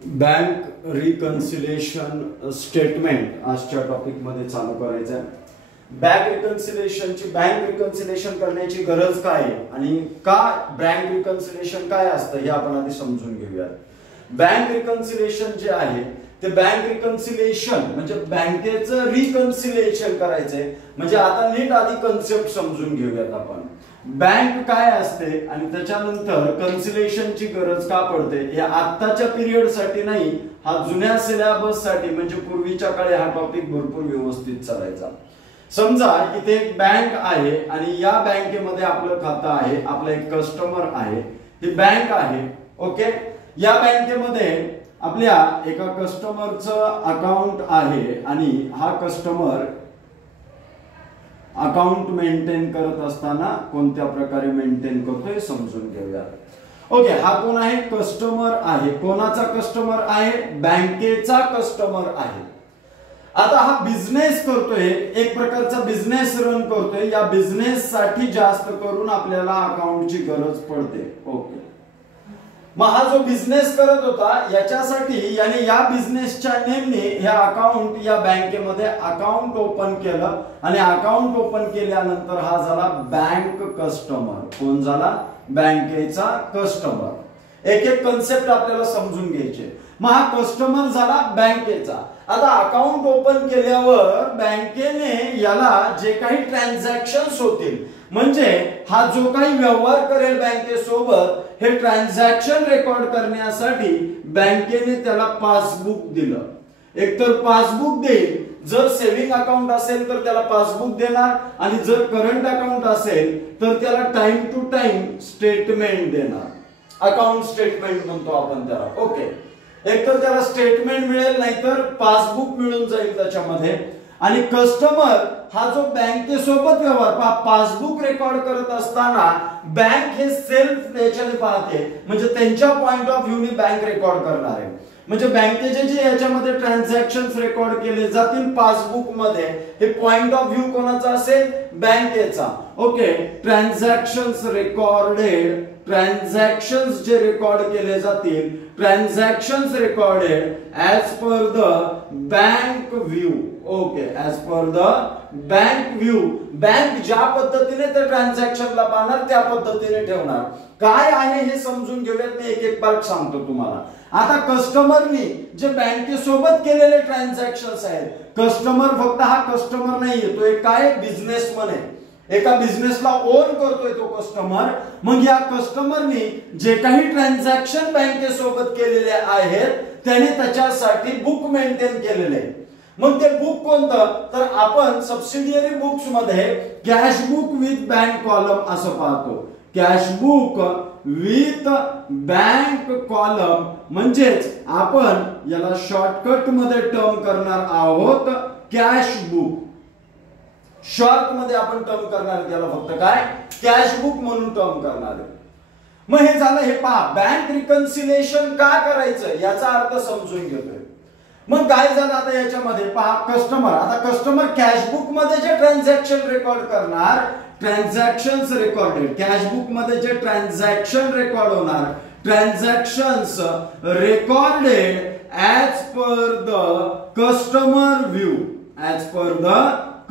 Bank reconciliation statement आजच्या topic मध्ये चालू करायचं आहे. बँक रिकन्सिलेशन करण्याची गरज काय आहे आणि का बँक रिकन्सिलेशन काय असतं हे आपण आधी समजून घेऊया. बँक रिकन्सिलेशन जे आहे ते बँक रिकन्सिलेशन म्हणजे बँकेचं रिकन्सिलेशन करायचंय. म्हणजे आता नीट आधी कन्सेप्ट समजून घेऊयात आपण. बँक काय असते आणि त्याच्यानंतर कन्सिलेशनची गरज का पडते हे आत्ताच्या पिरियड साठी नाही, हा जुन्या सिलेबस साठी म्हणजे पूर्वीच्या काळी हा टॉपिक भरपूर व्यवस्थित चालायचा. समजा इथे एक बँक आहे आणि या बँकेमध्ये आपलं खातं आहे, आपलं एक कस्टमर आहे, ही बँक आहे. ओके, या बँकेमध्ये आपल्या एका कस्टमरचं अकाउंट आहे आणि हा कस्टमर अकाउंट मेंटेन करत असताना कोणत्या प्रकारे मेंटेन करतोय समजून घेऊया. ओके, हा कोण आहे? कस्टमर आहे. कोणाचा कस्टमर आहे? बँकेचा कस्टमर आहे. आता हा बिझनेस करतोय, एक प्रकारचा बिझनेस रन करतोय. या बिझनेस साठी जास्त करून आपल्याला अकाउंटची गरज पडते. ओके, मग हा जो बिझनेस करत होता याच्यासाठी याने या बिझनेसच्या नेमने हे अकाउंट या बँकेमध्ये अकाउंट ओपन केलं आणि अकाउंट ओपन केल्यानंतर हा झाला बँक कस्टमर. कोण झाला? बँकेचा कस्टमर. एक एक कन्सेप्ट आपल्याला समजून घ्यायचे. मग हा कस्टमर झाला बँकेचा. आता अकाउंट ओपन केल्यावर बँकेने याला जे काही ट्रान्झॅक्शन्स होतील म्हणजे हा जो काही व्यवहार करेल बँकेसोबत हे ट्रान्झॅक्शन रेकॉर्ड करण्यासाठी बँकेने त्याला पासबुक दिलं. एकतर पासबुक देईल, जर सेव्हिंग अकाउंट असेल तर त्याला पासबुक देणार आणि जर करंट अकाउंट असेल तर त्याला टाइम टू टाइम स्टेटमेंट देणार. अकाउंट स्टेटमेंट म्हणतो आपण त्याला. ओके, एकतर त्याला स्टेटमेंट मिळेल नाहीतर पासबुक मिळून जाईल त्याच्यामध्ये. आणि कस्टमर हा जो बँकेसोबत व्यवहार पासबुक रेकॉर्ड करत असताना बँक हे सेल्फ याच्याने पाहते म्हणजे त्यांच्या पॉइंट ऑफ व्ह्यूने बँक रेकॉर्ड करणार आहे. म्हणजे बँकेचे जे याच्यामध्ये ट्रान्झॅक्शन्स रेकॉर्ड केले जातील पासबुक मध्ये हे पॉइंट ऑफ व्ह्यू कोणाचा असेल? बँकेचा. ओके, ट्रान्झॅक्शन्स रेकॉर्डेड, ट्रान्झॅक्शन्स जे रेकॉर्ड केले जातील, transactions recorded as per the bank view. Okay, as per the bank view. Bank ज्या पद्धतीने त्या ट्रान्झॅक्शनला पाहणार त्या पद्धतीने ठेवणार. काय आहे हे समजून घेऊयात. मी एक एक पार्ट सांगतो तुम्हाला. आता कस्टमरनी जे बँकेसोबत केलेले ट्रान्झॅक्शन्स आहेत, कस्टमर फक्त हा कस्टमर नाहीये, तो एक काय बिझनेसमन आहे. एका बिझनेसला ओन करतोय तो कस्टमर. मग या कस्टमरनी जे काही ट्रान्झॅक्शन बँकेसोबत केलेले आहेत त्याने त्याच्यासाठी बुक मेंटेन केलेले आहे. मग ते बुक कोणतं? तर आपण सबसिडियरी बुक्स मध्ये cash book with bank column असं पाहतो. Cash book with bank column म्हणजेच आपण याला शॉर्टकट मध्ये टर्म करणार आहोत कॅश बुक. शॉर्ट मध्ये आपण टर्म करणार त्याला फक्त काय? कॅश बुक म्हणून टर्म करणार. मग हे झालं. हे पहा, बँक रिकन्सिलेशन का करायचं याचा अर्थ समजून घेतोय. मग काय झालं आता याच्यामध्ये पहा, कस्टमर, आता कस्टमर कॅश बुक मध्ये जे ट्रान्झॅक्शन रेकॉर्ड करणार, ट्रान्झॅक्शन्स रेकॉर्डेड, कॅश बुक मध्ये जे ट्रान्झॅक्शन रेकॉर्ड होणार, transactions recorded as per the customer view. As per the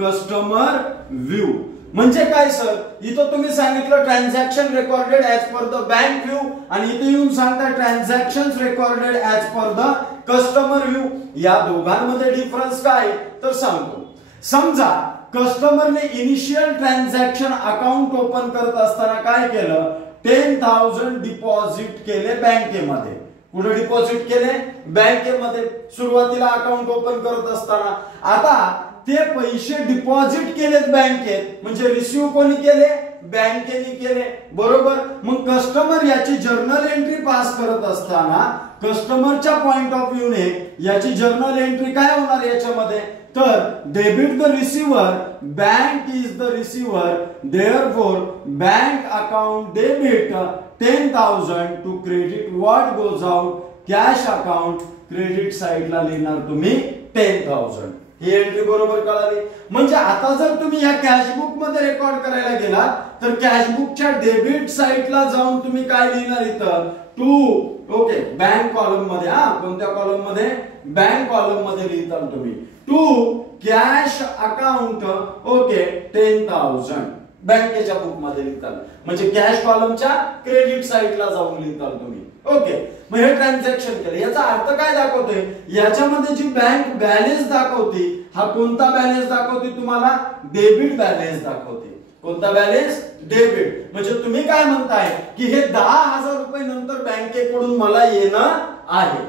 customer view म्हणजे काय सर? इथं तुम्ही सांगितलं transaction recorded as per the bank view आणि इथे येऊन सांगता transactions recorded as per the customer view. या दोघांमध्ये डिफरन्स काय तर सांगतो. समजा कस्टमरने इनिशियल ट्रान्झॅक्शन अकाउंट ओपन करत असताना काय केलं? 10,000 डिपॉझिट केले बँकेमध्ये. कुठे डिपॉझिट केले? बँकेमध्ये. सुरुवातीला अकाउंट ओपन करत असताना आता ते पैसे डिपॉझिट केलेत बँकेत म्हणजे रिसिव्ह कोणी केले? बँकेने केले. बरोबर. मग कस्टमर याची जर्नल एंट्री पास करत असताना कस्टमरच्या पॉइंट ऑफ व्ह्यूने याची जर्नल एंट्री काय होणार याच्यामध्ये? तर debit the receiver, bank is the receiver, therefore bank account debit 10,000 to credit what goes out cash account. Credit साइडला लिहिणार तुम्ही 10,000. ही एंट्री बरोबर कळाली. म्हणजे आता जर तुम्ही या कॅश बुक मध्ये रेकॉर्ड करायला गेलात तर कॅश बुकच्या डेबिट साइडला जाऊन तुम्ही काय लिहिणार? इथं टू ओके, बँक कॉलम मध्ये, कोणत्या कॉलम मध्ये? बँक कॉलम मध्ये लिहिताल तुम्ही टू कॅश अकाउंट, ओके, 10,000 बँकेच्या बुक मध्ये लिहिताल, म्हणजे कॅश कॉलमच्या क्रेडिट साइडला जाऊन लिहिताल तुम्ही. ओके, मग हे ट्रान्झॅक्शन केलं, याचा अर्थ काय दाखवतोय? याच्यामध्ये जी बँक बॅलन्स दाखवते, हा कोणता बॅलन्स दाखवते तुम्हाला? डेबिट बॅलन्स दाखवते. कोणता बॅलन्स? डेबिट. म्हणजे तुम्ही काय म्हणताय की हे 10,000 रुपये नंतर बँकेकडून मला येणं आहे,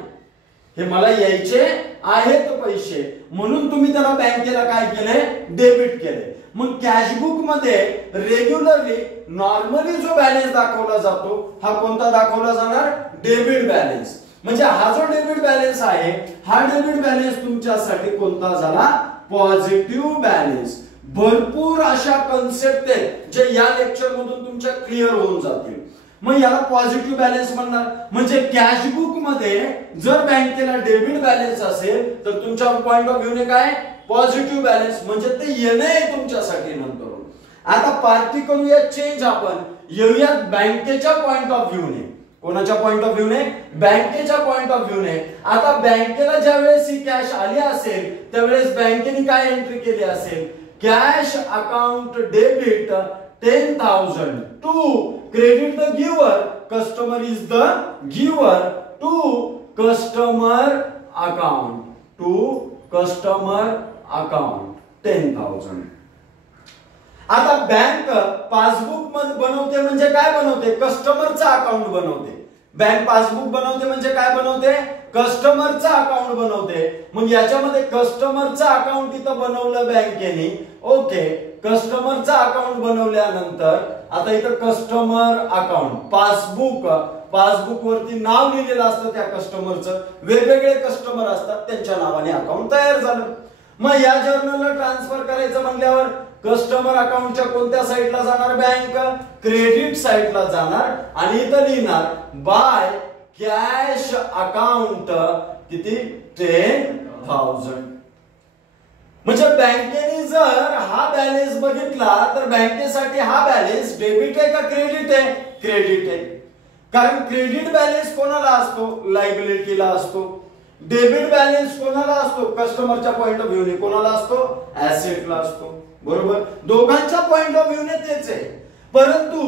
हे मला यायचे आहेत पैसे, म्हणून तुम्ही त्याला बँकेला काय केले? डेबिट केले. मग कॅशबुक मध्ये रेग्युलरली नॉर्मली जो बॅलन्स दाखवला जातो, हा कोणता दाखवला जाणार? Debit balance. म्हणजे हा जो डेबिट बॅलन्स आहे, हा डेबिट बॅलन्स तुमच्यासाठी कोणता झाला? Positive balance. भरपूर अशा कन्सेप्ट आहेत जे या लेक्चर मधून तुमच्या क्लिअर होऊन जातील. मग याला पॉझिटिव्ह बॅलन्स म्हणणार. म्हणजे कॅशबुक मध्ये जर बँकेला डेबिट बॅलन्स असेल तर तुमच्या पॉइंट ऑफ व्ह्यूने काय? पॉझिटिव्ह बॅलन्स, म्हणजे ते येणे तुमच्यासाठी नंतर. आता पार्टी करूया चेंज, आपण येऊयात बँकेच्या पॉइंट ऑफ व्ह्यूने. कोणाच्या पॉइंट ऑफ व्ह्यूने? बँकेच्या पॉइंट ऑफ व्ह्यूने. आता बँकेला ज्या वेळेस ही कॅश आली असेल त्यावेळेस बँकेने काय एंट्री केली असेल? Cash account debit 10,000 to credit the giver, customer is the giver, to customer account, to customer account 10,000. आता बँक पासबुक बनवते म्हणजे काय बनवते? कस्टमरचं अकाउंट बनवते. बँक पासबुक बनवते म्हणजे काय बनवते? कस्टमरचं अकाउंट बनवते. मग याच्यामध्ये कस्टमरचं अकाउंट इथं बनवलं बँकेने. ओके, कस्टमरचं अकाउंट बनवल्यानंतर आता इथं कस्टमर अकाउंट पासबुक, पासबुक वरती नाव लिहिलेलं असतं त्या कस्टमरचं, वेगवेगळे कस्टमर असतात, त्यांच्या नावाने अकाउंट तयार झालं. मग या जर्नलला ट्रान्सफर करायचं म्हणल्यावर कस्टमर अकाउंटच्या कोणत्या साइडला जाणार? बँक क्रेडिट साइडला जाणार आणि इथं लिहिणार बाय कॅश अकाउंट किती? 10,000. म्हणजे बँकेने जर हा बॅलन्स बघितला तर बँकेसाठी हा बॅलन्स डेबिट आहे का क्रेडिट आहे? क्रेडिट आहे. कारण क्रेडिट बॅलन्स कोणाला असतो? लायबिलिटीला असतो. डेबिट बॅलन्स कोणाला असतो? कस्टमरच्या पॉइंट ऑफ व्ह्यूने कोणाला असतो? ऍसेटला असतो. बरोबर, दोघांच्या पॉइंट ऑफ व्ह्यूने तेच आहे. परंतु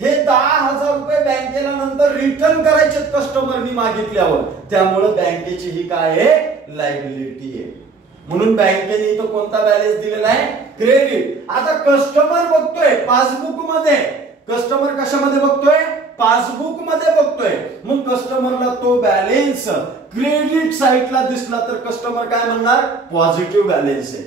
हे 10,000 रुपये बँकेला नंतर रिटर्न करायचे कस्टमरनी मागितल्यावर, त्यामुळे बँकेची ही काय आहे? लायबिलिटी आहे. म्हणून बँकेने इथं कोणता बॅलन्स दिलेला आहे? क्रेडिट. आता कस्टमर बघतोय पासबुक मध्ये, कस्टमर कशामध्ये बघतोय? पासबुक मध्ये बघतोय. मग कस्टमरला तो बॅलन्स क्रेडिट साइडला दिसला तर कस्टमर काय म्हणणार? पॉझिटिव्ह बॅलन्स आहे.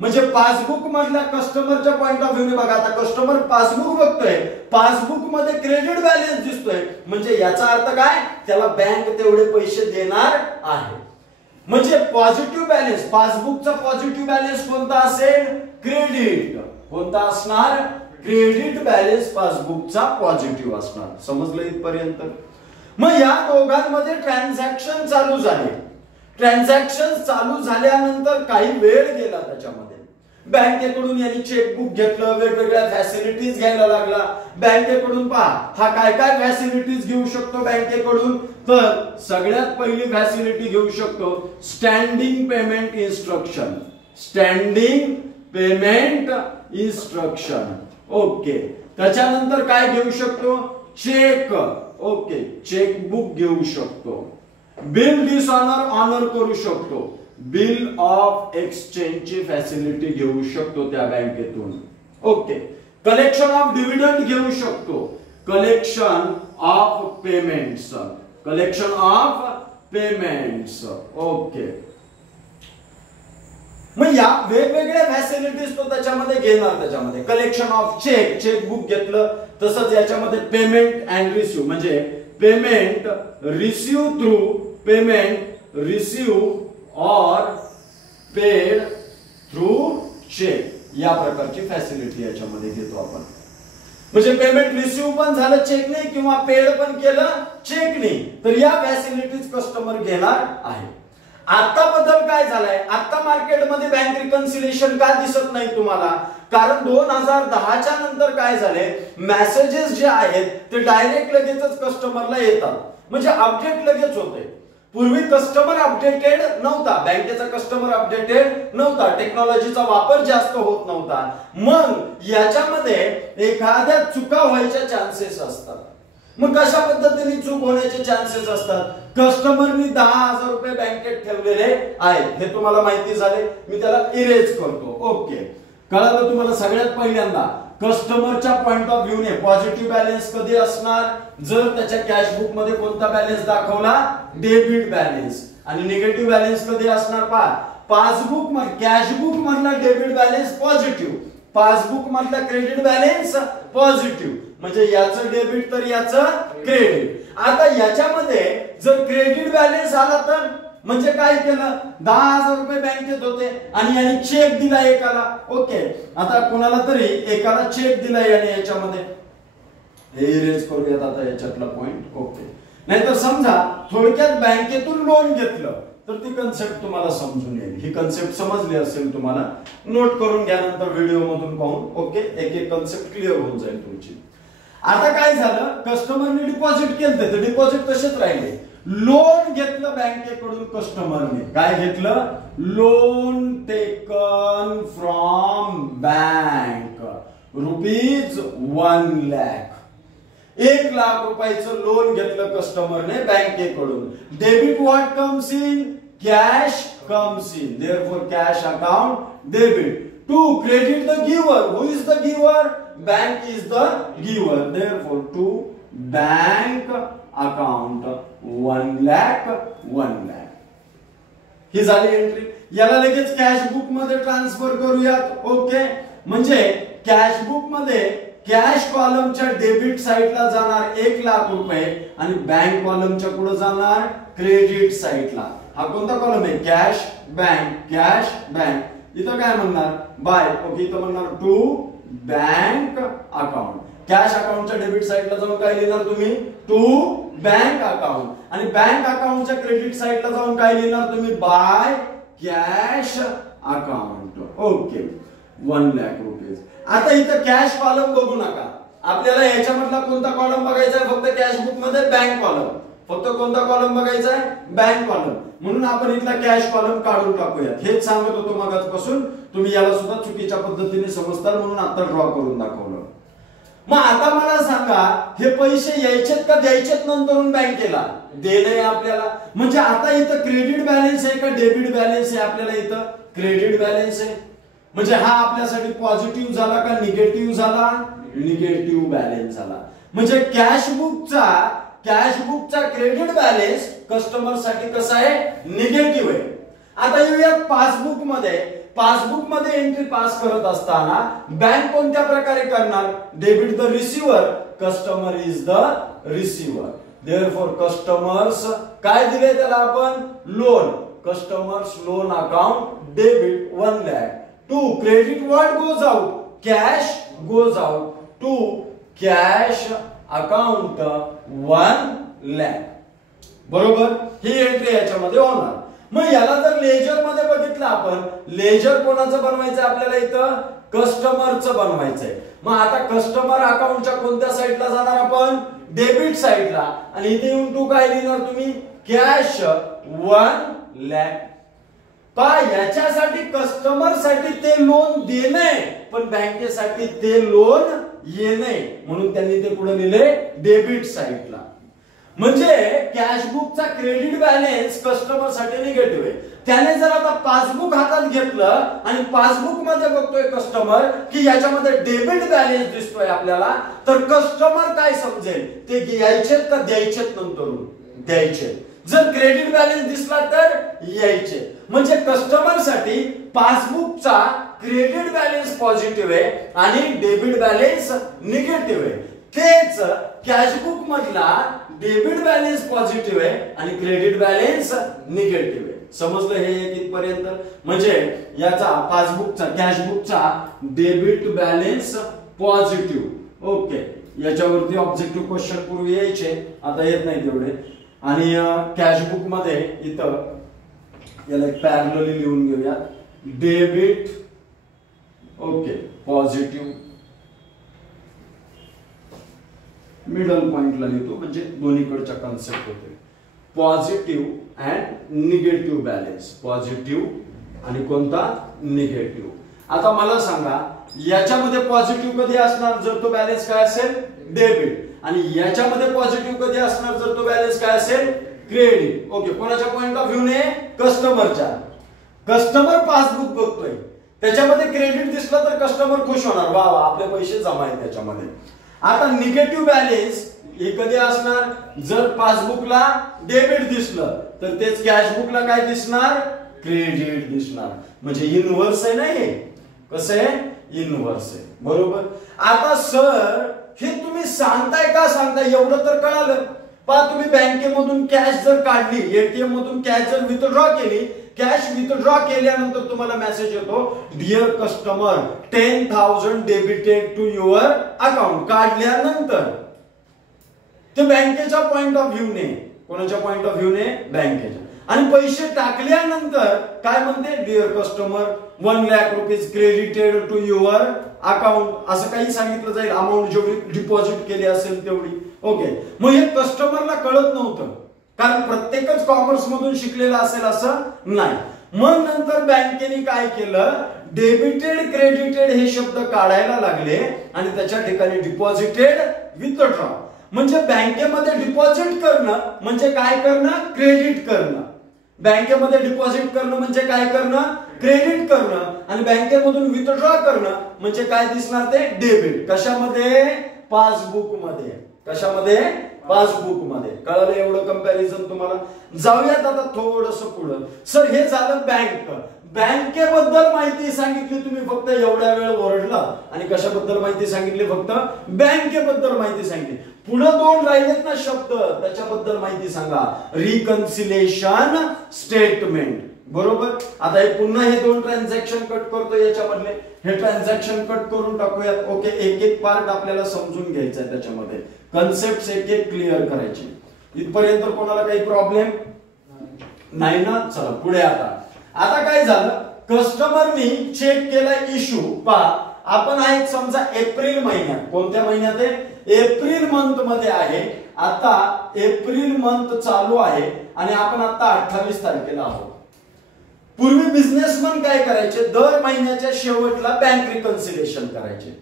म्हणजे पासबुक मधल्या कस्टमरच्या पॉइंट ऑफ व्ह्यूने बघा, आता कस्टमर पासबुक बघतोय, पासबुक मध्ये क्रेडिट बॅलन्स दिसतोय, म्हणजे याचा अर्थ काय? त्याला बँक तेवढे पैसे देणार आहे. म्हणजे पॉझिटिव्ह बॅलन्स, पासबुकचा पॉझिटिव्ह बॅलन्स कोणता असेल? क्रेडिट. कोणता असणार? क्रेडिट बॅलन्स पासबुकचा पॉझिटिव्ह असणार. समजलं इथपर्यंत? मग या दोघांमध्ये ट्रान्झॅक्शन चालू झाले. ट्रान्झॅक्शन चालू झाल्यानंतर काही वेळ गेला त्याच्यामध्ये, बँकेकडून यांनी चेकबुक घेतलं, वेगवेगळ्या फॅसिलिटीज घ्यायला लागला. बँकेकडून पहा हा काय काय फॅसिलिटीज घेऊ शकतो बँकेकडून, तर सगळ्यात पहिली फॅसिलिटी घेऊ शकतो standing payment instruction. Standing payment instruction. Okay, त्याच्यानंतर काय घेऊ शकतो? चेक. ओके, चेकबुक घेऊ शकतो. बिल डिसऑनर ऑनर करू शकतो. बिल ऑफ एक्सचेंजची फॅसिलिटी घेऊ शकतो त्या बँकेतून. ओके, कलेक्शन ऑफ डिव्हिडंड घेऊ शकतो. Collection of payments. Collection of payments. Okay, मग या वेगवेगळ्या फॅसिलिटीज तो त्याच्यामध्ये घेणार. त्याच्यामध्ये कलेक्शन ऑफ चेक, चेकबुक घेतलं. तसंच याच्यामध्ये पेमेंट अँड रिसिव्ह, म्हणजे payment receive through, payment receive or paid through cheque, या प्रकारची फॅसिलिटी याच्यामध्ये घेतो आपण. म्हणजे पेमेंट रिसिव्ह पण झालं चेकने किंवा पेड पण केलं चेकने, तर या फॅसिलिटीज कस्टमर घेणार आहे. आता बदल काय झालाय? आता मार्केटमध्ये बँक रिकन्सिलिएशन का दिसत नाही तुम्हाला? कारण 2010च्या नंतर काय झाले, मेसेजेस जे आहेत ते डायरेक्ट लगेचच कस्टमरला येतात. म्हणजे अपडेट लगेच होते. पूर्वी कस्टमर अपडेटेड नव्हता, बँकेचा कस्टमर अपडेटेड नव्हता, टेक्नॉलॉजीचा वापर जास्त होत नव्हता. मग याच्यामध्ये एखाद्या चुका व्हायच्या चान्सेस असतात. मग कशा पद्धतीने चूक होण्याचे चान्सेस असतात? कस्टमरनी 10,000 रुपये बँकेत ठेवलेले आहेत हे तुम्हाला माहिती झाले, मी त्याला इरेज करतो. ओके, कळलं तुम्हाला? सगळ्यात पहिल्यांदा कस्टमरच्या पॉइंट ऑफ व्ह्यूने पॉझिटिव्ह बॅलन्स कधी असणार? जर त्याच्या कॅशबुक मध्ये कोणता बॅलन्स दाखवला? Debit balance. आणि निगेटिव्ह बॅलन्स कधी असणार? पासबुक मध्ये कॅशबुक मधला डेबिट बॅलन्स पॉझिटिव्ह, पासबुक मधला क्रेडिट बॅलन्स पॉझिटिव्ह. म्हणजे याचं डेबिट तर याचं क्रेडिट. आता याच्यामध्ये जर क्रेडिट बॅलन्स आला तर म्हणजे काय केलं? 10,000 रुपये बँकेत होते आणि याने चेक दिला एकाला. ओके, आता कोणाला तरी एकाला चेक दिला याने, याच्यामध्ये हे इरेज करूयात आता याच्यातला पॉइंट. ओके, नाहीतर समजा थोडक्यात बँकेतून लोन घेतलं तर ती कन्सेप्ट तुम्हाला समजून येईल. ही कन्सेप्ट समजली असेल तुम्हाला, नोट करून घ्या नंतर व्हिडिओ मधून पाहून. ओके, एक एक कन्सेप्ट क्लिअर होऊन जाईल तुमची. आता काय झालं? कस्टमरने डिपॉझिट केलं तर डिपॉझिट तसेच राहिले. लोन घेतलं बँकेकडून कस्टमरने. काय घेतलं? Loan taken from bank ₹1 lakh. 1 lakh रुपयाचं लोन घेतलं कस्टमरने बँकेकडून. Debit what comes in? Cash comes in. Therefore cash account debit. To credit the giver. Who is the giver? Bank is the giver. Therefore, to bank account 1 lakh. ही झाली entry. याला लगेच cashbook मध्ये transfer करूयात. Okay, म्हणजे cashbook मध्ये cash कॉलमच्या debit साइडला जाणार 1 लाख रुपये आणि बँक कॉलमच्या पुढे जाणार क्रेडिट साइडला. हा कोणता कॉलम आहे? Cash bank. Cash bank. इथं काय म्हणणार? बाय. ओके, इथं म्हणणार टू बँक अकाउंट. कॅश अकाउंटच्या डेबिट साइडला जाऊन काय लिहिणार तुम्ही? To bank account. आणि बँक अकाउंटच्या क्रेडिट साइडला जाऊन काय लिहिणार तुम्ही? By cash account. Okay, 1 lakh rupees. आता इथं कॅश कॉलम बघू नका, आपल्याला याच्यामधला कोणता कॉलम बघायचा आहे? फक्त कॅशबुक मध्ये बँक कॉलम. फक्त कोणता कॉलम बघायचा आहे? Bank column. म्हणून आपण इथला कॅश कॉलम काढून टाकूयात. हेच सांगत होतो मगाचपासून, तुम्ही याला सुद्धा चुकीच्या पद्धतीने समजता म्हणून आता ड्रॉ करून दाखवलं. मग आता मला सांगा, हे पैसे यायचेत का द्यायचेत नंतरून बँकेला? देणे आपल्याला. म्हणजे आता इथं क्रेडिट बॅलन्स आहे का डेबिट बॅलन्स आहे? आपल्याला इथं क्रेडिट बॅलन्स आहे. म्हणजे हा आपल्यासाठी पॉझिटिव्ह झाला का निगेटिव्ह झाला? निगेटिव्ह बॅलन्स झाला. म्हणजे कॅशबुकचा क्रेडिट बॅलन्स कस्टमर साठी कसा आहे? निगेटिव्ह आहे. आता येऊयात पासबुक मध्ये. पासबुक मध्ये एंट्री पास करत असताना बँक कोणत्या प्रकारे करणार? Debit the receiver, customer is the receiver. Therefore customers काय दिले त्याला आपण? Loan. Customers loan account debit 1 lakh. To credit what goes out? Cash goes out. To cash account 1 lakh. बरोबर, ही एंट्री याच्यामध्ये होणार. मग याला जर लेजर मध्ये बघितलं आपण, लेजर कोणाचं बनवायचं आपल्याला? इथं कस्टमरचं बनवायचंय. मग आता कस्टमर अकाउंटच्या कोणत्या साइडला जाणार आपण? डेबिट साइडला. आणि इथे येऊन टू काय लिहिणार तुम्ही? कॅश 1 लाख. याच्यासाठी कस्टमर साठी ते लोन देणे, पण बँकेसाठी ते लोन येणे, म्हणून त्यांनी ते पुढे लिहिले डेबिट साइडला. म्हणजे कॅशबुकचा क्रेडिट बॅलन्स कस्टमर साठी निगेटिव्ह आहे. त्याने जर आता पासबुक हातात घेतलं आणि पासबुक मध्ये बघतोय कस्टमर की याच्यामध्ये डेबिट बॅलन्स दिसतोय आपल्याला, तर कस्टमर काय समजेल? ते घ्यायचेत का द्यायचेत नंतरून? द्यायचे. जर क्रेडिट बॅलन्स दिसला तर यायचे. म्हणजे कस्टमर साठी पासबुकचा क्रेडिट बॅलन्स पॉझिटिव्ह आहे आणि डेबिट बॅलन्स निगेटिव्ह आहे. तेच कॅशबुक मधला डेबिट बॅलन्स पॉझिटिव्ह आहे आणि क्रेडिट बॅलन्स निगेटिव्ह आहे. समजलं हे कितपर्यंत? म्हणजे याचा पासबुकचा कॅशबुकचा डेबिट बॅलन्स पॉझिटिव्ह. ओके, याच्यावरती ऑब्जेक्टिव्ह क्वेश्चन पूर्वी यायचे, आता येत नाही तेवढे. आणि कॅशबुक मध्ये इथं याला एक पॅरलली लिहून घेऊया. डेबिट ओके पॉझिटिव्ह, मिडल पॉइंटला लिहितो म्हणजे दोन्हीकडच्या कन्सेप्ट होते. Positive and negative balance. Positive आणि कोणता निगेटिव्ह. आता मला सांगा याच्यामध्ये पॉझिटिव्ह कधी असणार जर तो बॅलन्स काय असेल डेबिट, आणि याच्यामध्ये पॉझिटिव्ह कधी असणार जर तो बॅलन्स काय असेल क्रेडिट. ओके, कोणाच्या पॉइंट ऑफ व्ह्यूने कस्टमरच्या. कस्टमर पासबुक बघतोय त्याच्यामध्ये क्रेडिट दिसलं तर कस्टमर खुश होणार, वा वा आपले पैसे जमा आहेत त्याच्यामध्ये. आता निगेटिव्ह बॅलन्स हे कधी असणार जर पासबुकला डेबिट दिसलं तर तेच कॅशबुकला काय दिसणार क्रेडिट दिसणार. म्हणजे इनव्हर्स आहे ना हे. कसं आहे इनव्हर्स आहे. बरोबर. आता सर हे तुम्ही सांगताय का सांगताय एवढं तर कळालं. पहा तुम्ही बँकेमधून कॅश जर काढली, एटीएम मधून कॅश जर विथड्रॉ केली, कॅश विथड्रॉ केल्यानंतर तुम्हाला मेसेज येतो dear customer 10,000 debited to your account. काढल्यानंतर ते बँकेच्या पॉइंट ऑफ व्ह्यूने, कोणाच्या पॉइंट ऑफ व्ह्यूने बँकेच्या. आणि पैसे टाकल्यानंतर काय म्हणते dear customer 1 lakh rupees credited to your account असं काही सांगितलं जाईल. अमाऊंट जेवढी डिपॉझिट केली असेल तेवढी. ओके, मग हे कस्टमरला कळत नव्हतं कारण प्रत्येकच कॉमर्स मधून शिकलेला असेल असं नाही. मग नंतर बँकेने काय केलं डेबिटेड क्रेडिटेड हे शब्द काढायला लागले आणि त्याच्या ठिकाणी डिपॉझिटेड विथड्रॉ. म्हणजे बँकेमध्ये डिपॉझिट करणं म्हणजे काय करणं क्रेडिट करणं. बँकेमध्ये डिपॉझिट करणं म्हणजे काय करणं क्रेडिट करणं, आणि बँकेमधून विथड्रॉ करणं म्हणजे काय दिसणार ते डेबिट. कशामध्ये पासबुक मध्ये. कशामध्ये पासबुक मध्ये. कळलं एवढं कंपॅरिझन तुम्हाला. जाऊयात आता थोडस पुढं. सर हे झालं बँक. बँकेबद्दल माहिती सांगितली तुम्ही फक्त एवढ्या वेळ ओरडला आणि कशाबद्दल माहिती सांगितली फक्त बँकेबद्दल माहिती सांगितली. पुढे दोन राहिलेत ना शब्द त्याच्याबद्दल माहिती सांगा. Reconciliation statement. बरोबर. आता हे पुन्हा हे दोन ट्रान्झॅक्शन कट करतो याच्यामधले. हे ट्रान्झॅक्शन कट करून टाकूयात. ओके, एक एक पार्ट आपल्याला समजून घ्यायचा आहे त्याच्यामध्ये. कन्सेप्ट एक एक क्लिअर करायचे. इथपर्यंत कोणाला काही प्रॉब्लेम नाही ना. चला पुढे. आता काय झालं कस्टमरनी चेक केला इश्यू. पहा आपण आहे समजा एप्रिल महिन्यात. कोणत्या महिन्यात आहे एप्रिल मंथ मध्ये आहे. आता एप्रिल मंथ चालू आहे आणि आपण आता 28 तारखेला आहोत. पूर्वी बिझनेसमन काय करायचे दर महिन्याच्या शेवटला बँक रिकन्सिलेशन करायचे.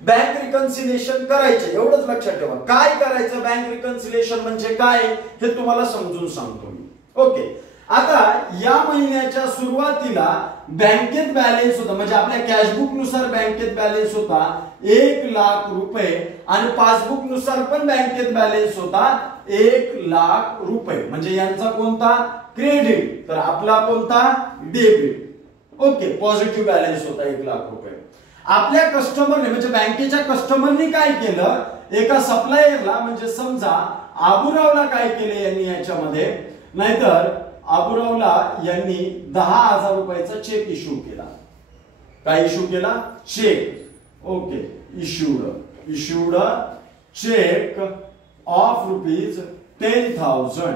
बँक रिकन्सिलेशन करायचे एवढंच लक्षात ठेवा. काय करायचं बँक रिकन्सिलेशन म्हणजे काय हे तुम्हाला समजून सांगतो मी. ओके, आता या महिन्याच्या सुरुवातीला बँकेत बॅलन्स होता म्हणजे आपल्या कॅशबुक नुसार बँकेत बॅलन्स होता 1 लाख रुपये आणि पासबुक नुसार पण बँकेत बॅलन्स होता 1 लाख रुपये. म्हणजे यांचा कोणता क्रेडिट तर आपला कोणता डेबिट. ओके, पॉझिटिव्ह बॅलन्स होता 1 लाख रुपये. आपल्या कस्टमरने म्हणजे बँकेच्या कस्टमरने काय केलं एका सप्लायरला म्हणजे समजा आबुरावला काय केले यांनी याच्यामध्ये नाहीतर आबुरावला यांनी 10,000 रुपयाचा चेक इश्यू केला. काय इश्यू केला cheque. Okay, issued cheque of rupees 10,000.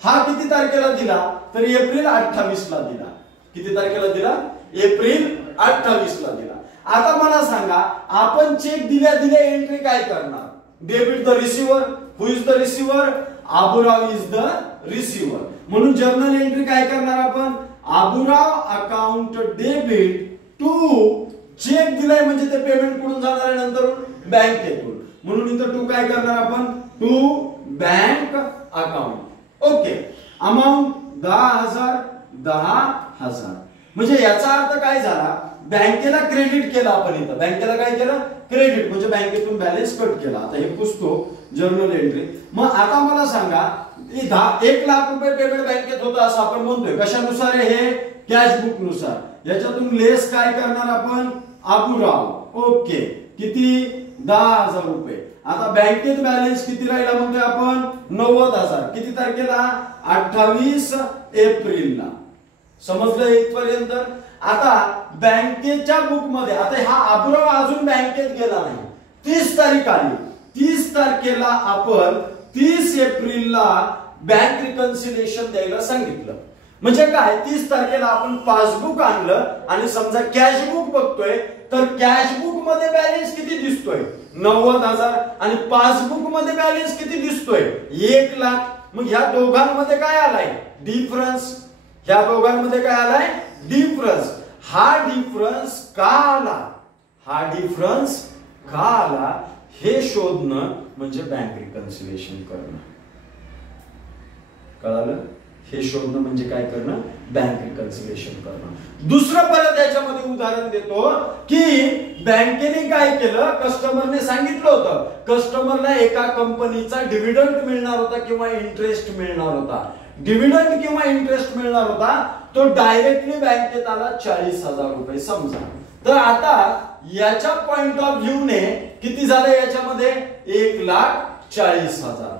हा किती तारखेला दिला तर एप्रिल 28 ला दिला. किती तारखेला दिला एप्रिल 28 ला दिला. आता मला सांगा आपण चेक दिल्या दिल्या एंट्री काय करणार debit the receiver. Who is the receiver Aburao is the receiver. म्हणून जर्नल एंट्री काय करणार आपण Aburao account debit to cheque दिलाय म्हणजे ते पेमेंट कुठून जाणार आहे नंतर बँकेतून. म्हणून इथं टू काय करणार आपण to bank account. Okay, amount 10,000 10,000. म्हणजे याचा अर्थ काय झाला बँकेला क्रेडिट केला आपण. इथं बँकेला काय केलं क्रेडिट म्हणजे बँकेतून बॅलन्स कट केला. आता हे पुसतो जर्नल एंट्री. मग आता मला सांगा 1 लाख रुपये पेमेंट बँकेत होतं असं आपण म्हणतोय. कशानुसार हे कॅशबुक नुसार. याच्यातून लेस काय करणार आपण आबुराव. ओके, किती 10,000 रुपये. आता बँकेत बॅलन्स किती राहिला म्हणतोय आपण 90,000. किती तारखेला 28 एप्रिलला. समजलं इथपर्यंत. आता बँकेच्या बुक मध्ये आता हा आबुराव अजून बँकेत गेला नाही. 30 तारीख आली. 30 तारखेला आपण 30 एप्रिलला बँक रिकन्सिलेशन द्यायला सांगितलं. म्हणजे काय, 30 तारखेला आपण पासबुक आणलं आणि समजा कॅशबुक बघतोय, तर कॅशबुक मध्ये बॅलन्स किती दिसतोय 90,000 आणि पासबुक मध्ये बॅलन्स किती दिसतोय 1 लाख. मग ह्या दोघांमध्ये काय आलाय डिफरन्स, ह्या दोघांमध्ये काय आलाय डिफरन्स. हा डिफरन्स का आला, हा डिफरन्स का आला हे शोधणं म्हणजे बँक रिकन्सिलिएशन करणं. कळालं, हे शोधणं म्हणजे काय करणं, बँक रिकन्सिलिएशन करणं. दुसरं परत याच्यामध्ये उदाहरण देतो की बँकेने काय केलं, कस्टमरने सांगितलं होतं, कस्टमरला एका कंपनीचा डिव्हिडंड मिळणार होता किंवा इंटरेस्ट मिळणार होता, डिव्हिडंड किंवा इंटरेस्ट मिळणार होता, तो डायरेक्टली बँकेत आला 40,000 रुपये समजा. तर आता याच्या पॉइंट ऑफ व्ह्यू ने किती झालं याच्यामध्ये 1,40,000.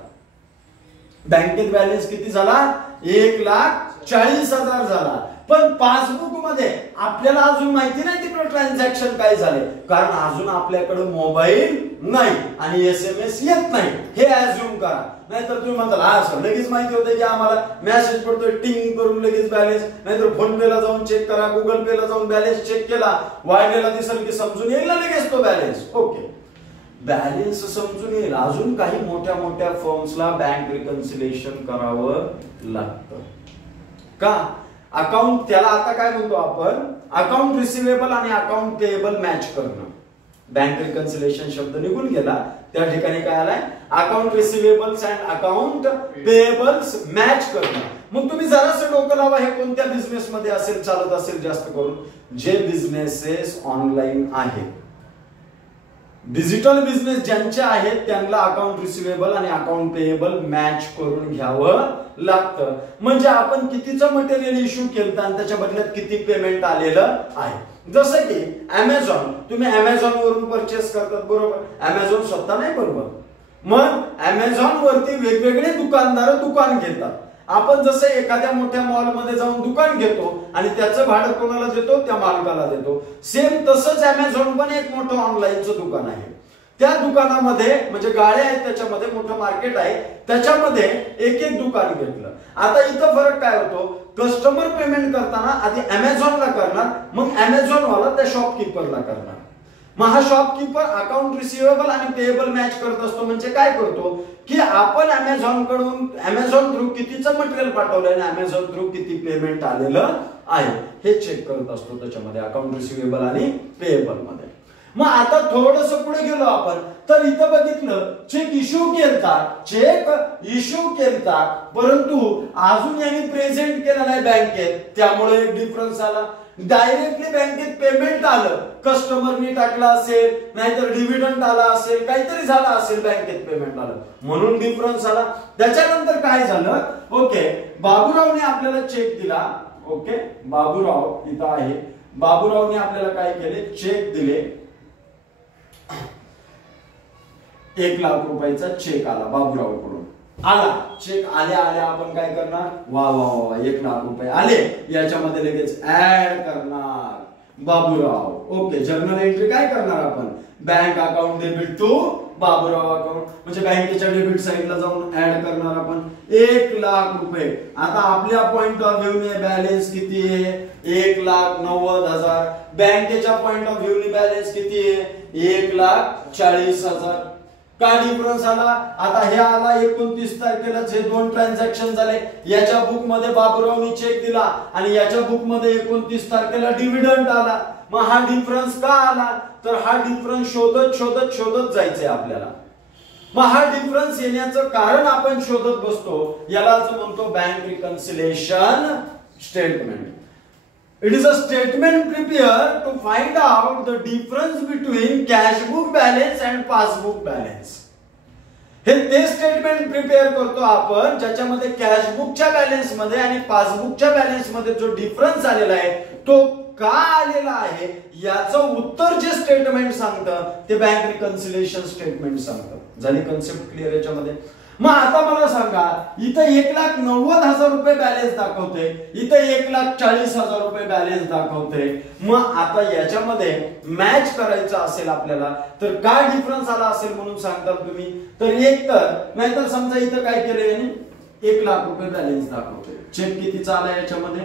बँकेत बॅलन्स किती झाला 1,40,000 झाला. पण पासबुक मध्ये आपल्याला अजून माहिती नाही तिकडे ट्रान्झॅक्शन काय झाले, कारण अजून आपल्याकडे मोबाईल नाही आणि SMS येत नाही, हे अज्युम करा. नाहीतर तुम्ही म्हणताल हा सर लगेच माहिती होते की आम्हाला मेसेज पडतोय टिंग करून लगेच बॅलन्स, नाहीतर फोन पे ला जाऊन चेक करा, गुगल पे ला जाऊन बॅलन्स चेक केला, वाढलेला दिसेल की समजून येईल लगेच तो बॅलन्स. ओके, बॅलन्स समजून येईल. अजून काही मोठ्या मोठ्या फर्म्सला बँक रिकन्सिलिएशन करावं लागतं का, अकाउंट, त्याला आता काय म्हणतो आपण, अकाउंट रिसिवेबल आणि अकाउंट पेएबल मॅच करणं. बँक रिकन्सिलिएशन शब्द निघून गेला, त्या ठिकाणी काय आलाय account receivables and account payables match करणं. मग तुम्ही जरासं डोकं लावा, हे कोणत्या बिझनेस मध्ये असेल, चालत असेल जास्त करून, जे बिझनेसेस ऑनलाईन आहेत, डिजिटल बिझनेस ज्यांचे आहेत त्यांना अकाउंट रिसिवेबल आणि अकाउंट पेएबल मॅच करून घ्यावं लागतं. म्हणजे आपण कितीचं मटेरियल इश्यू केलं आणि त्याच्या बदल्यात किती पेमेंट आलेलं आहे. जसं की अमेझॉन, तुम्ही अमेझॉन वरून परचेस करतात बरोबर, अमेझॉन स्वतः नाही बरोबर, मग अमेझॉन वरती वेगवेगळे दुकानदार दुकान घेतात. आपण जसं एखाद्या मोठ्या मॉल मध्ये जाऊन दुकान घेतो आणि त्याचं भाडं कोणाला देतो, त्या मालकाला देतो, सेम तसंच अमेझॉन पण एक मोठं ऑनलाईनचं दुकान आहे. त्या दुकानामध्ये म्हणजे गाड्या आहेत, त्याच्यामध्ये मोठं मार्केट आहे, त्याच्यामध्ये एक एक दुकान घेतलं. आता इथं फरक काय होतो, कस्टमर पेमेंट करताना आधी अमेझॉनला करणार, मग अमेझॉन वाला त्या शॉपकीपरला करणार. मग हा शॉपकीपर अकाउंट रिसिवेबल आणि पेएबल मॅच करत असतो. म्हणजे काय करतो की आपण अमेझॉन कडून, अमेझॉन थ्रू कितीचं मटेरियल पाठवलंय आणि अमेझॉन थ्रू किती पेमेंट आलेलं आहे हे चेक करत असतो त्याच्यामध्ये, अकाउंट रिसिवेबल आणि पेएबल मध्ये. मग आता थोडस पुढे गेलो आपण, तर इथं बघितलं चेक इश्यू केलता, परंतु अजून यांनी प्रेझेंट केला नाही बँकेत, त्यामुळे एक डिफरन्स आला. डायरेक्टली बँकेत पेमेंट आलं, कस्टमरनी टाकला असेल, नाहीतर डिव्हिडंड आला असेल, काहीतरी झालं असेल, बँकेत पेमेंट आलं म्हणून डिफरन्स आला. त्याच्यानंतर काय झालं, ओके, बाबूरावने आपल्याला चेक दिला. ओके, बाबूराव इथं आहे, बाबूरावने आपल्याला काय केले, चेक दिले, 1 लाख रुपयाचा चेक आला बाबूरावकडून. आला चेक, आल्या आपण काय करणार, वा वा वा 1 लाख रुपये आले, याच्यामध्ये लगेच ऍड करणार बाबूराव. ओके, जर्नल एंट्री काय करणार आपण, bank account debit to Baburao account, म्हणजे बँकेच्या डेबिट साइडला जाऊन ऍड करणार आपण 1 लाख रुपये. आता आपल्या पॉइंट ऑफ व्ह्यू ने बॅलन्स किती आहे 1,90,000, बँकेच्या पॉइंट ऑफ व्ह्यू ने बॅलन्स किती आहे 1,40,000. का डिफरन्स आला, आता हे आला 29 तारखेला, जे 2 ट्रान्झॅक्शन झाले, याच्या बुक मध्ये बाबूरावनी चेक दिला आणि याच्या बुक मध्ये 29 तारखेला डिव्हिडंड आला. मग हा डिफरन्स का आला, तर हा डिफरन्स शोधत जायचंय आपल्याला. मग हा डिफरन्स येण्याचं कारण आपण शोधत बसतो, यालाच म्हणतो bank reconciliation statement. It is a statement prepared to find out the difference between cash book balance and passbook balance. हे ते स्टेटमेंट प्रिपेअर करतो आपण ज्याच्यामध्ये कॅश बुकच्या बॅलन्स मध्ये आणि पासबुकच्या बॅलन्स मध्ये जो डिफरन्स आलेला आहे तो का आलेला आहे, याचं उत्तर जे स्टेटमेंट सांगतं ते बँक रिकन्सिलिएशन स्टेटमेंट सांगतं. झाली कन्सेप्ट क्लिअर याच्यामध्ये. मग आता मला सांगा, इथं 1,90,000 रुपये बॅलन्स दाखवते, इथं 1,40,000 रुपये बॅलन्स दाखवते. मग आता याच्यामध्ये मॅच करायचं असेल आपल्याला, तर काय डिफरन्स आला असेल म्हणून सांगताल तुम्ही, तर एक तर नाहीतर समजा इथं काय केलं यांनी 1 लाख रुपये बॅलन्स दाखवतोय. चेक कितीचा आला याच्यामध्ये?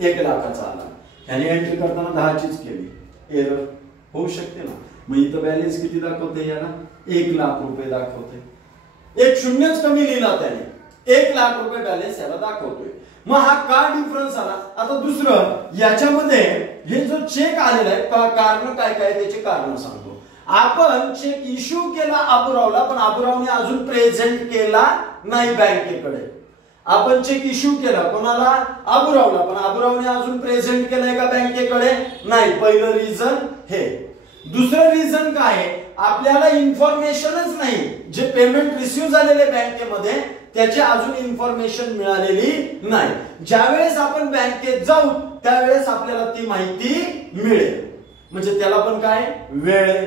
1 लाखाचा आला. याने एंट्री करताना 10 चीच केली, एरर होऊ शकते ना. मग इथं बॅलन्स किती दाखवते याला? 1 लाख रुपये दाखवते. एक शून्यच कमी लिहिला त्याने, 1 लाख रुपये बॅलन्स याला दाखवतोय. मग हा का डिफरन्स आला? आता दुसरं याच्यामध्ये हे जो चेक आलेला आहे कारण काय काय त्याचे कारण सांगतो. आपण चेक इश्यू केला आबुरावला, पण आबुरावने अजून प्रेझेंट केला नाही बँकेकडे. आपण चेक इश्यू केला कोणाला? आबुरावला, पण आबुरावने अजून प्रेझेंट केलाय का बँकेकडे? नाही. पहिलं रिझन हे. दुसरं रिझन काय आहे? आपल्याला इन्फॉर्मेशनच नाही. जे पेमेंट रिसिव्ह झालेले बँकेमध्ये त्याची अजून इन्फॉर्मेशन मिळालेली नाही. ज्यावेळेस आपण बँकेत जाऊ त्यावेळेस आपल्याला ती माहिती मिळेल. म्हणजे त्याला पण काय वेळ.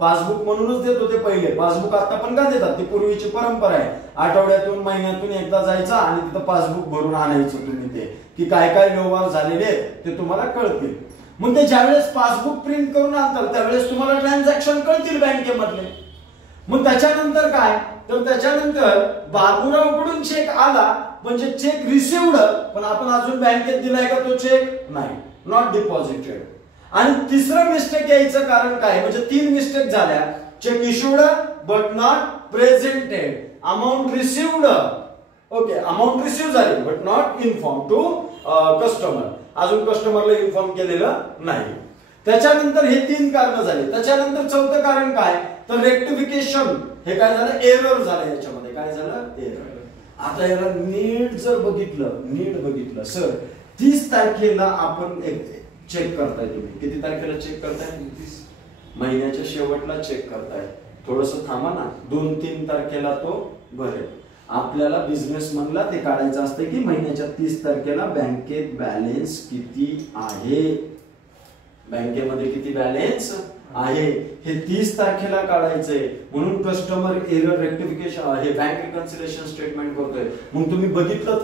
पासबुक म्हणूनच देत होते पहिले. पासबुक आता पण का देतात? ती पूर्वीची परंपरा आहे. आठवड्यातून महिन्यातून एकदा जायचं आणि तिथं पासबुक भरून आणायचं तुम्ही ते, की काय काय व्यवहार झालेले आहेत ते तुम्हाला कळतील. मग ते ज्यावेळेस पासबुक प्रिंट करून आणतात त्यावेळेस तुम्हाला ट्रान्झॅक्शन कळतील बँकेमधले. मग त्याच्यानंतर काय? तर त्याच्यानंतर बाबूरावकडून चेक आला म्हणजे चेक रिसिव्हड, पण आपण अजून बँकेत दिलाय का तो चेक? नाही, नॉट डिपॉझिटेड. आणि तिसरं मिस्टेक यायचं कारण काय? म्हणजे 3 मिस्टेक झाल्या. Cheque issued but not presented, amount received, okay amount receive झाली but not inform to customer, अजून कस्टमरला इन्फॉर्म केलेलं नाही. त्याच्यानंतर हे 3 कारण झाले. त्याच्यानंतर चौथं कारण काय? तर रेक्टिफिकेशन. हे काय झालं? एरर झालं. याच्यामध्ये काय झालं? एरर. आता याला नीट जर बघितलं सर 30 तारखेला आपण चेक करताय. तुम्ही किती तारखेला चेक करताय? महिन्याच्या शेवटला चेक करताय. थोडस थांबा ना, 2-3 तारखेला तो भरेल. आपल्याला बिझनेसमनला ते काढायचं असतं की महिन्याच्या 30 तारखेला बँकेत बॅलन्स किती आहे, बँकेमध्ये किती बॅलन्स आहे हे 30 तारखेला काढायचंय. म्हणून कस्टमर एरर रेक्टिफिकेशन हे बँक रिकन्सिलेशन स्टेटमेंट करतोय. मग तुम्ही बघितलं